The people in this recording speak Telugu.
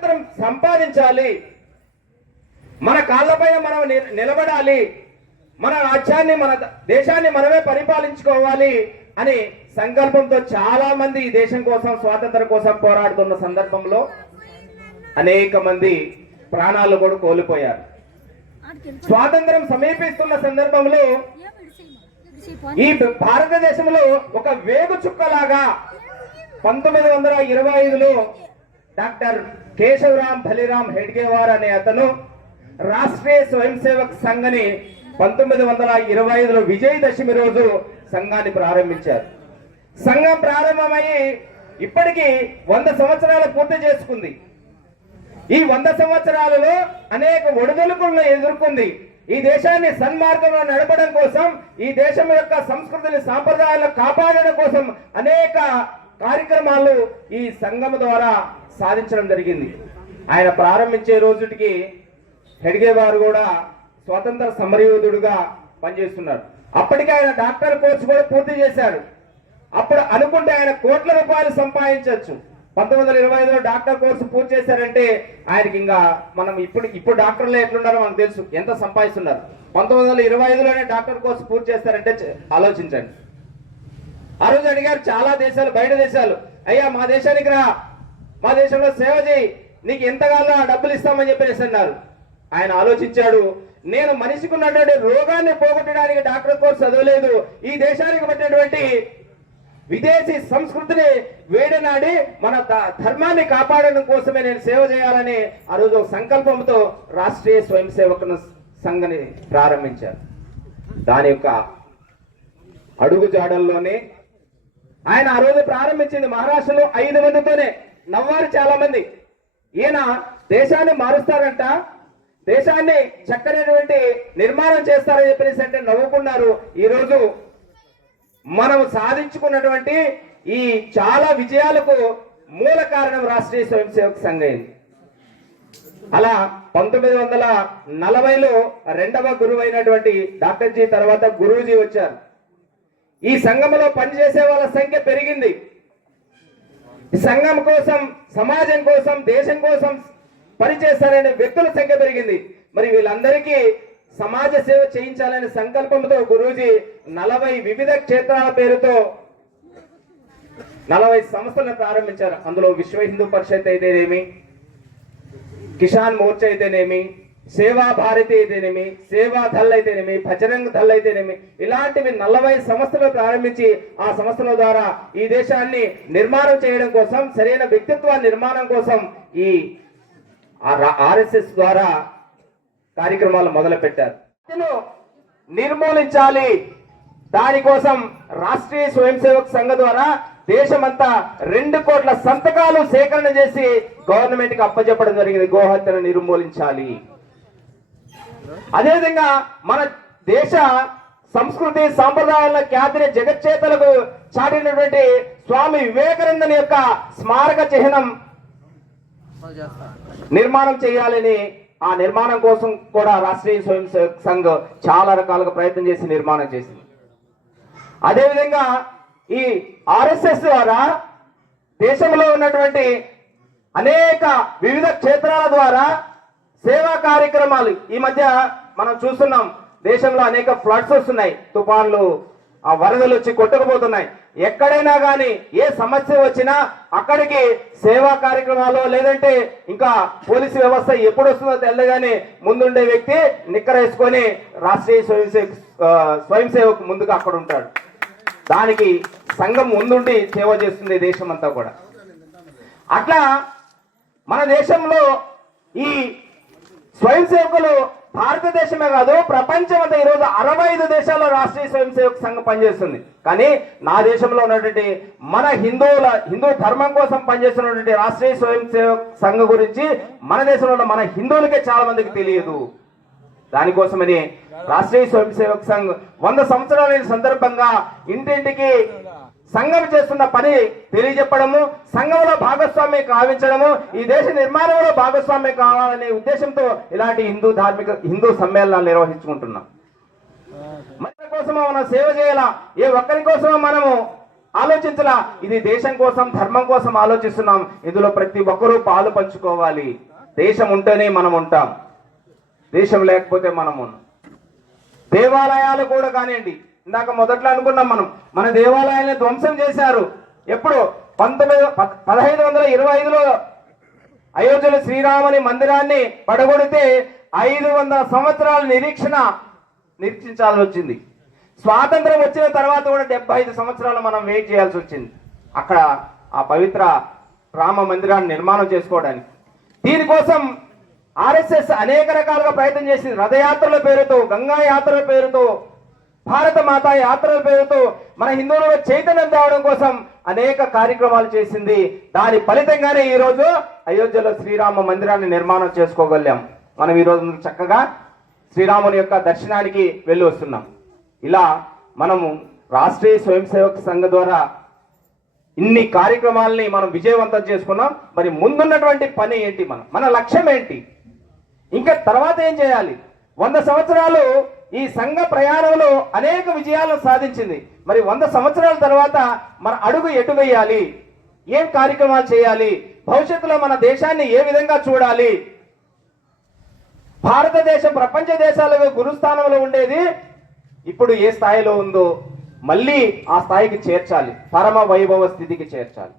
స్వాతంత్రం సంపాదించాలి. మన కాళ్ళపైన మనం నిలబడాలి. మన రాజ్యాన్ని మన దేశాన్ని మనమే పరిపాలించుకోవాలి అని సంకల్పంతో చాలా మంది ఈ దేశం కోసం స్వాతంత్రం కోసం పోరాడుతున్న సందర్భంలో అనేక మంది ప్రాణాలు కూడా కోల్పోయారు. స్వాతంత్రం సమీపిస్తున్న సందర్భంలో ఈ భారతదేశంలో ఒక వేగు చుక్కలాగా పంతొమ్మిది వందల ఇరవై ఐదులో డాక్టర్ కేశవరామ్ బలిరామ్ హెడ్గేవార్ అనే అతను రాష్ట్రీయ స్వయం సేవక్ సంఘని పంతొమ్మిది వందల ఇరవై ఐదులో విజయదశమి రోజు సంఘాన్ని ప్రారంభించారు. సంఘం ప్రారంభమయ్యి ఇప్పటికీ వంద సంవత్సరాలు పూర్తి చేసుకుంది. ఈ వంద సంవత్సరాలలో అనేక ఒడిదుడుకులను ఎదుర్కొంది. ఈ దేశాన్ని సన్మార్గంలో నడపడం కోసం ఈ దేశం యొక్క సంస్కృతిని సాంప్రదాయాలను కాపాడడం కోసం అనేక కార్యక్రమాలు ఈ సంఘం ద్వారా సాధించడం జరిగింది. ఆయన ప్రారంభించే రోజుటికి హెడ్గే వారు కూడా స్వతంత్ర సమరయోధుడుగా పనిచేస్తున్నారు. అప్పటికే ఆయన డాక్టర్ కోర్సు కూడా పూర్తి చేశారు అప్పుడు అనుకుంటే ఆయన కోట్ల రూపాయలు సంపాదించవచ్చు. పంతొమ్మిది వందల ఇరవై ఐదులో డాక్టర్ కోర్సు పూర్తి చేశారంటే ఆయనకి ఇంకా మనం ఇప్పుడు ఇప్పుడు డాక్టర్లు ఎట్లున్నారో మనకు తెలుసు. ఎంత సంపాదిస్తున్నారు? పంతొమ్మిది వందల ఇరవై ఐదులోనే డాక్టర్ కోర్సు పూర్తి చేస్తారంటే ఆలోచించండి. ఆ రోజు అడిగారు చాలా దేశాలు బయట దేశాలు అయ్యా మా దేశానికి రా మా దేశంలో సేవ చేయి నీకు ఎంతగానో డబ్బులు ఇస్తామని చెప్పేసి అన్నారు ఆయన ఆలోచించాడు నేను మనిషికి ఉన్నటువంటి రోగాన్ని పోగొట్టడానికి డాక్టర్ కోర్సు చదవలేదు ఈ దేశానికి పట్టినటువంటి విదేశీ సంస్కృతిని వేడనాడి మన ధర్మాన్ని కాపాడడం కోసమే నేను సేవ చేయాలని ఆ రోజు ఒక సంకల్పంతో రాష్ట్రీయ స్వయం సేవకుల సంఘని ప్రారంభించారు. దాని యొక్క అడుగు జాడల్లోనే ఆయన ఆ రోజు ప్రారంభించింది మహారాష్ట్రలో ఐదు మందితోనే. నవ్వారు చాలా మంది ఈయన దేశాన్ని మారుస్తారంట. దేశాన్ని చక్కనైనటువంటి నిర్మాణం చేస్తారని చెప్పేసి అంటే నవ్వుకున్నారు. ఈరోజు మనం సాధించుకున్నటువంటి ఈ చాలా విజయాలకు మూల కారణం రాష్ట్రీయ స్వయం సేవక సంఘం. అలా పంతొమ్మిది వందల నలభైలో రెండవ గురువు అయినటువంటి డాక్టర్జీ తర్వాత గురూజీ వచ్చారు. ఈ సంఘంలో పనిచేసే వాళ్ళ సంఖ్య పెరిగింది. ఈ సంఘం కోసం సమాజం కోసం దేశం కోసం పనిచేస్తారనే వ్యక్తుల సంఖ్య పెరిగింది. మరి వీళ్ళందరికీ సమాజ సేవ చేయించాలనే సంకల్పంతో గురూజీ నలభై వివిధ క్షేత్రాల పేరుతో నలభై సంస్థలను ప్రారంభించారు. అందులో విశ్వ హిందూ పరిషత్ అయితేనేమి కిసాన్ మోర్చా అయితేనేమి సేవా భారతి అయితేనేమి సేవా దళ్ అయితేనేమి భజరంగ్ దళ్ అయితేనేమి ఇలాంటివి నలభై సంస్థలు ప్రారంభించి ఆ సంస్థల ద్వారా ఈ దేశాన్ని నిర్మాణం చేయడం కోసం సరైన వ్యక్తిత్వ నిర్మాణం కోసం ఈ ఆర్ఎస్ఎస్ ద్వారా కార్యక్రమాలు మొదలు పెట్టారు నిర్మూలించాలి. దానికోసం రాష్ట్రీయ స్వయం సేవక్ సంఘ ద్వారా దేశమంతా రెండు కోట్ల సంతకాలు సేకరణ చేసి గవర్నమెంట్కి అప్పచెప్పడం జరిగింది. గోహత్యను నిర్మూలించాలి. అదేవిధంగా మన దేశ సంస్కృతి సాంప్రదాయాల ఖ్యాతిని జగచ్చేతలకు చాటినటువంటి స్వామి వివేకానందని యొక్క స్మారక చిహ్నం నిర్మాణం చేయాలని ఆ నిర్మాణం కోసం కూడా రాష్ట్రీయ స్వయం సేవక్ సంఘ్ చాలా రకాలుగా ప్రయత్నం చేసి నిర్మాణం చేసింది. అదేవిధంగా ఈ ఆర్ఎస్ఎస్ ద్వారా దేశంలో ఉన్నటువంటి అనేక వివిధ క్షేత్రాల ద్వారా సేవా కార్యక్రమాలు. ఈ మధ్య మనం చూస్తున్నాం దేశంలో అనేక ఫ్లడ్స్ వస్తున్నాయి తుఫాన్లు ఆ వరదలు వచ్చి కొట్టుకుపోతున్నాయి. ఎక్కడైనా కానీ ఏ సమస్య వచ్చినా అక్కడికి సేవా కార్యక్రమాలు లేదంటే ఇంకా పోలీసు వ్యవస్థ ఎప్పుడు వస్తుందో తెలియగానే ముందుండే వ్యక్తి నిక్కర వేసుకొని రాష్ట్రీయ స్వయం స్వయం సేవకు ముందుగా అక్కడ ఉంటాడు. దానికి సంఘం ముందుండి సేవ చేస్తుంది దేశం అంతా కూడా. అట్లా మన దేశంలో ఈ స్వయం సేవకులు భారతదేశమే కాదు ప్రపంచం అంతా ఈరోజు అరవై ఐదు దేశాల్లో రాష్ట్రీయ స్వయం సేవక సంఘం పనిచేస్తుంది. కానీ నా దేశంలో ఉన్నటువంటి మన హిందువుల హిందూ ధర్మం కోసం పనిచేస్తున్నటువంటి రాష్ట్రీయ స్వయం సేవక సంఘం గురించి మన దేశంలో ఉన్న మన హిందువులకే చాలా మందికి తెలియదు. దానికోసమని రాష్ట్రీయ స్వయం సేవక సంఘ్ వంద సంవత్సరాల సందర్భంగా ఇంటింటికి సంఘం చేస్తున్న పని తెలియజెప్పడము సంఘంలో భాగస్వామ్యం కావించడము ఈ దేశ నిర్మాణంలో భాగస్వామ్యం కావాలనే ఉద్దేశంతో ఇలాంటి హిందూ ధార్మిక హిందూ సమ్మేళనాలు నిర్వహించుకుంటున్నాం. మన కోసమో మనం సేవ చేయాలా? ఏ ఒక్కరి కోసమో మనము ఆలోచించలా? ఇది దేశం కోసం ధర్మం కోసం ఆలోచిస్తున్నాం. ఇందులో ప్రతి ఒక్కరూ పాలు పంచుకోవాలి. దేశం ఉంటేనే మనం ఉంటాం. దేశం లేకపోతే మనం దేవాలయాలు కూడా కానివ్వండి ఇందాక మొదట్లో అనుకున్నాం మనం. మన దేవాలయాన్ని ధ్వంసం చేశారు. ఎప్పుడు? పంతొమ్మిది ప- పదహైదు వందల ఇరవై ఐదులో అయోధ్యలో శ్రీరాముని మందిరాన్ని పడగొడితే ఐదు వందల సంవత్సరాల నిరీక్షణ నిరీక్షించాల్సి వచ్చింది. స్వాతంత్రం వచ్చిన తర్వాత కూడా డెబ్బై ఐదు సంవత్సరాలు మనం వెయిట్ చేయాల్సి వచ్చింది. అక్కడ ఆ పవిత్ర రామ మందిరాన్ని నిర్మాణం చేసుకోవడానికి. దీనికోసం ఆర్ఎస్ఎస్ అనేక రకాలుగా ప్రయత్నం చేసింది. రథయాత్రల పేరుతో గంగా యాత్రల పేరుతో భారత మాత యాత్రల పేరుతో మన హిందువులలో చైతన్యం తేవడం కోసం అనేక కార్యక్రమాలు చేసింది. దాని ఫలితంగానే ఈ రోజు అయోధ్యలో శ్రీరామ మందిరాన్ని నిర్మాణం చేసుకోగలిగాం. మనం ఈ రోజు చక్కగా శ్రీరాముని యొక్క దర్శనానికి వెళ్ళి వస్తున్నాం. ఇలా మనము రాష్ట్రీయ స్వయం సేవక సంఘ ద్వారా ఇన్ని కార్యక్రమాలని మనం విజయవంతం చేసుకున్నాం. మరి ముందున్నటువంటి పని ఏంటి? మనం మన లక్ష్యం ఏంటి? ఇంకా తర్వాత ఏం చేయాలి? వంద సంవత్సరాలు ఈ సంఘ ప్రయాణంలో అనేక విజయాలను సాధించింది. మరి వంద సంవత్సరాల తర్వాత మన అడుగు ఎటు వేయాలి? ఏం కార్యక్రమాలు చేయాలి? భవిష్యత్తులో మన దేశాన్ని ఏ విధంగా చూడాలి? భారతదేశం ప్రపంచ దేశాలకు గురుస్థానంలో ఉండేది ఇప్పుడు ఏ స్థాయిలో ఉందో మళ్ళీ ఆ స్థాయికి చేర్చాలి. పరమ వైభవ స్థితికి చేర్చాలి.